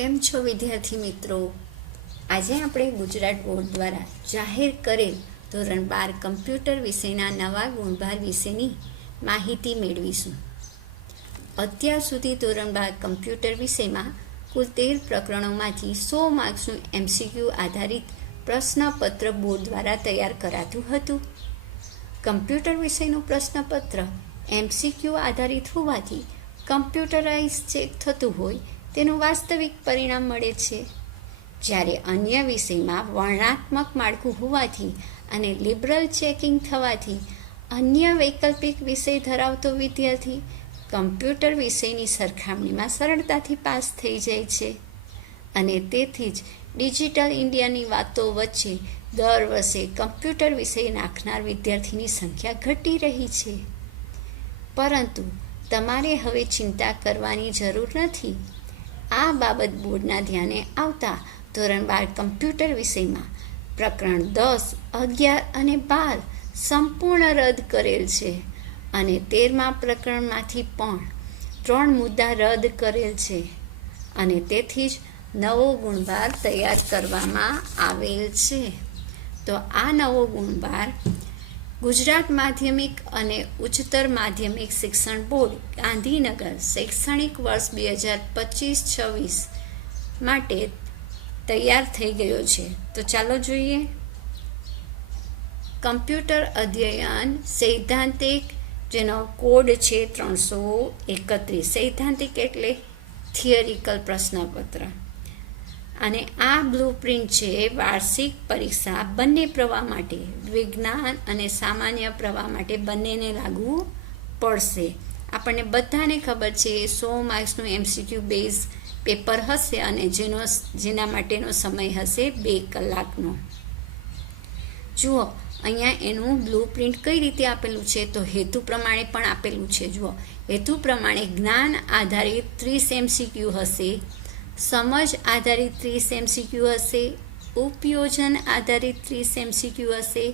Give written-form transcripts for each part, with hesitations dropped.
કેમ છો વિદ્યાર્થી મિત્રો? આજે આપણે ગુજરાત બોર્ડ દ્વારા જાહેર કરેલ ધોરણ 12 કમ્પ્યુટર વિષયના નવા ગુણભાર વિશેની માહિતી મેળવીશું. અત્યાર સુધી ધોરણ 12 કમ્પ્યુટર વિષયમાં કુલ 13 પ્રકરણોમાંથી 100 માર્ક્સનું MCQ આધારિત પ્રશ્નપત્ર બોર્ડ દ્વારા તૈયાર કરાતું હતું. કમ્પ્યુટર વિષયનું પ્રશ્નપત્ર MCQ આધારિત હોવાથી કમ્પ્યુટરાઇઝ ચેક થતું હોય તેનું વાસ્તવિક પરિણામ મળે છે, જ્યારે અન્ય વિષયમાં વર્ણનાત્મક માળખું હોવાથી અને લિબરલ ચેકિંગ થવાથી અન્ય વૈકલ્પિક વિષય ધરાવતો વિદ્યાર્થી કમ્પ્યુટર વિષયની સરખામણીમાં સરળતાથી પાસ થઈ જાય છે. અને તેથી જ ડિજિટલ ઇન્ડિયાની વાતો વચ્ચે દર વર્ષે કમ્પ્યુટર વિષય નાખનાર વિદ્યાર્થીની સંખ્યા ઘટી રહી છે. પરંતુ તમારે હવે ચિંતા કરવાની જરૂર નથી. આ બાબત બોર્ડના ધ્યાને આવતા ધોરણ 12 કમ્પ્યુટર વિષયમાં પ્રકરણ 10, 11 અને 12 સંપૂર્ણ રદ કરેલ છે અને 13મા પ્રકરણમાંથી પણ 3 મુદ્દા રદ કરેલ છે અને તેથી જ નવો ગુણભાર તૈયાર કરવામાં આવેલ છે. તો આ નવો ગુણભાર ગુજરાત માધ્યમિક અને ઉચ્ચતર માધ્યમિક શિક્ષણ બોર્ડ ગાંધીનગર શૈક્ષણિક વર્ષ 2025-26 માટે તૈયાર થઈ ગયો છે. તો ચાલો જોઈએ. કમ્પ્યુટર અધ્યયન સૈદ્ધાંતિક, જેનો કોડ છે 331. સૈદ્ધાંતિક એટલે થિયરિકલ પ્રશ્નપત્ર. અને આ બ્લુપ્રિન્ટ છે વાર્ષિક પરીક્ષા બંને પ્રવાહ માટે, વિજ્ઞાન અને સામાન્ય પ્રવાહ માટે બંનેને લાગુ પડશે. આપણને બધાને ખબર છે 100 માર્ક્સનું MCQ બેઝ પેપર હશે અને જેના માટેનો સમય હશે 2 કલાકનો. જુઓ અહીંયા એનું બ્લુપ્રિન્ટ કઈ રીતે આપેલું છે, તો હેતુ પ્રમાણે પણ આપેલું છે. જુઓ, હેતુ પ્રમાણે જ્ઞાન આધારિત 30 MCQ હશે, સમજ આધારિત 30 MCQ હશે, ઉપયોજન આધારિત 30 MCQ હશે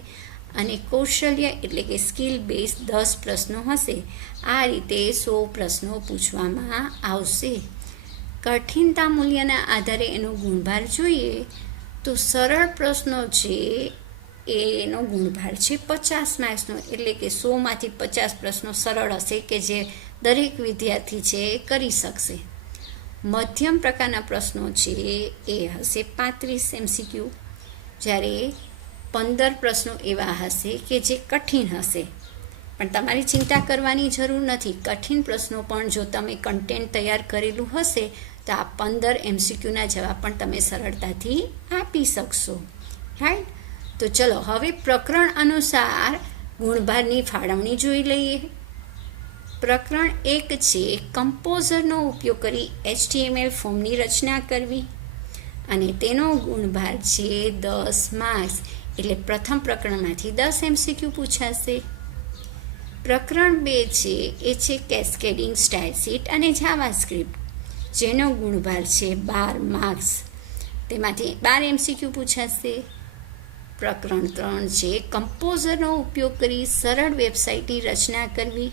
અને કૌશલ્ય એટલે કે સ્કિલ બેઝ 10 પ્રશ્નો હશે. આ રીતે 100 પ્રશ્નો પૂછવામાં આવશે. કઠિનતા મૂલ્યના આધારે એનો ગુણભાર જોઈએ તો સરળ પ્રશ્નો છે એનો ગુણભાર છે 50 માર્ક્સનો, એટલે કે 100માંથી 50 પ્રશ્નો સરળ હશે કે જે દરેક વિદ્યાર્થી છે એ કરી શકશે. મધ્યમ પ્રકારના પ્રશ્નો છે એ હશે 35 MCQ, જ્યારે 15 પ્રશ્નો એવા હશે કે જે કઠિન હશે. પણ તમારી ચિંતા કરવાની જરૂર નથી. કઠિન પ્રશ્નો પણ જો તમે કન્ટેન્ટ તૈયાર કરેલું હશે તો આ 15 MCQના જવાબ પણ તમે સરળતાથી આપી શકશો. રાઈટ? તો ચલો હવે પ્રકરણ અનુસાર ગુણભારની ફાળવણી જોઈ લઈએ. પ્રકરણ 1 છે કમ્પોઝરનો ઉપયોગ કરી HTML ફોર્મની રચના કરવી અને તેનો ગુણભાર છે 10 માર્ક્સ, એટલે પ્રથમ પ્રકરણમાંથી 10 MCQ પૂછાશે. પ્રકરણ 2 છે એ છે કેસ્કેડિંગ સ્ટાઇલ શીટ અને જાવાસ્ક્રિપ્ટ, જેનો ગુણભાર છે 12 માર્ક્સ, તેમાંથી 12 MCQ પૂછાશે. પ્રકરણ 3 છે કમ્પોઝરનો ઉપયોગ કરી સરળ વેબસાઇટની રચના કરવી,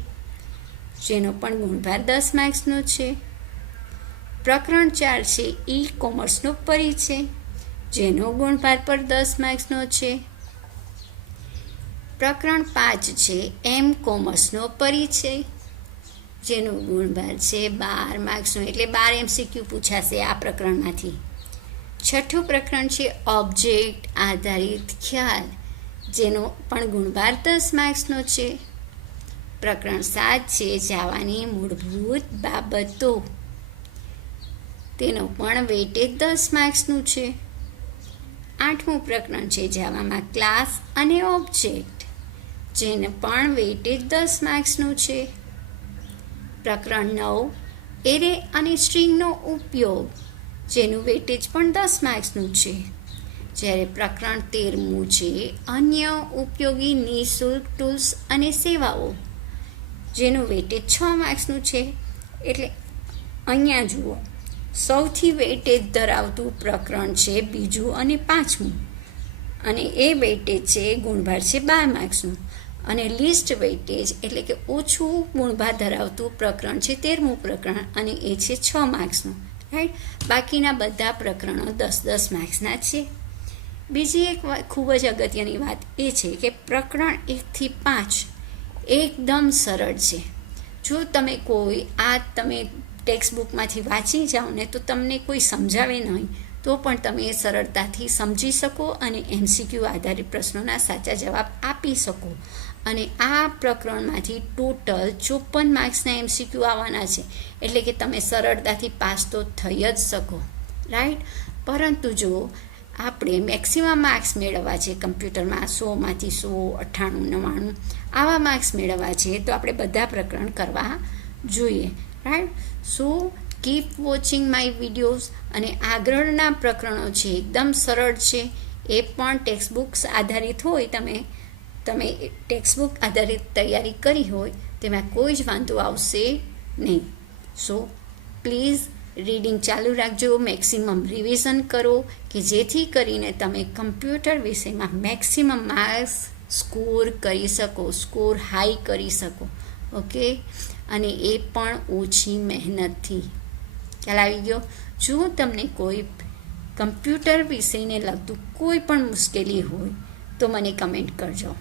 જેનો પણ ગુણભાર 10 માર્ક્સનો છે. પ્રકરણ 4 છે ઈ-કોમર્સનો પરિચય, જેનો ગુણભાર પર 10 માર્ક્સનો છે. પ્રકરણ 5 છે M-કોમર્સનો પરિચય, જેનો ગુણભાર છે 12 માર્ક્સનો, એટલે 12 MCQ પૂછાશે આ પ્રકરણમાંથી. છઠ્ઠું પ્રકરણ છે ઓબ્જેક્ટ આધારિત ખ્યાલ, જેનો પણ ગુણભાર 10 માર્ક્સનો છે. પ્રકરણ 7 છે જાવાની મૂળભૂત બાબતો, તેનો પણ વેઇટેજ 10 માર્ક્સનું છે. 8મું પ્રકરણ છે જાવામાં ક્લાસ અને ઓબ્જેક્ટ, જેને પણ વેઇટેજ 10 માર્ક્સનું છે. પ્રકરણ 9 એરે અને સ્ટ્રિંગનો ઉપયોગ, જેનું વેઇટેજ પણ 10 માર્ક્સનું છે. જ્યારે પ્રકરણ 13મું છે અન્ય ઉપયોગી નિઃશુલ્ક ટૂલ્સ અને સેવાઓ, જેનું વેઇટેજ 6 માર્ક્સનું છે. એટલે અહીંયા જુઓ, સૌથી વેઇટેજ ધરાવતું પ્રકરણ છે 2 અને 5મું, અને એ વેઇટેજ છે ગુણભાર છે 12 માર્ક્સનું. અને લિસ્ટ વેઇટેજ એટલે કે ઓછું ગુણભાર ધરાવતું પ્રકરણ છે 13મું પ્રકરણ, અને એ છે 6 માર્ક્સનું. રાઈટ. બાકીના બધા પ્રકરણો 10-10 માર્ક્સના છે. બીજી એક ખૂબ જ અગત્યની વાત એ છે કે પ્રકરણ 1થી 5 એકદમ સરળ છે. જો તમે તમે ટેક્સ્ટ બુકમાંથી વાંચી જાઓ ને તો તમને કોઈ સમજાવે નહીં તો પણ તમે એ સરળતાથી સમજી શકો અને MCQ આધારિત પ્રશ્નોના સાચા જવાબ આપી શકો. અને આ પ્રકરણમાંથી ટોટલ 54 માર્ક્સના MCQ આવવાના છે, એટલે કે તમે સરળતાથી પાસ તો થઈ જ શકો, રાઈટ. પરંતુ જો આપણે મેક્સિમમ માર્ક્સ મેળવવા છે કમ્પ્યુટરમાં 100માંથી 100, 98, 99 આવા માર્ક્સ મેળવવા છે તો આપણે બધા પ્રકરણ કરવા જોઈએ, right. So keep watching my videos. અને આગળના પ્રકરણો છે એકદમ સરળ છે, એ પણ ટેક્સ્ટ બુક્સ આધારિત હોય. તમે ટેક્સ્ટ બુક આધારિત તૈયારી કરી હોય તેમાં કોઈ જ વાંધો આવશે નહીં. સો પ્લીઝ રીડિંગ ચાલુ રાખજો, મેક્સિમમ રિવિઝન કરો કે જેથી કરીને તમે કમ્પ્યુટર વિષયમાં મેક્સિમમ માર્ક્સ સ્કોર કરી શકો, સ્કોર હાઈ કરી શકો. ઓકે, અને એ પણ ઓછી મહેનતથી. ખ્યાલ આવી ગયો? જો તમને કોઈ કમ્પ્યુટર વિષયને લગતું કોઈ પણ મુશ્કેલી હોય તો મને કમેન્ટ કરજો.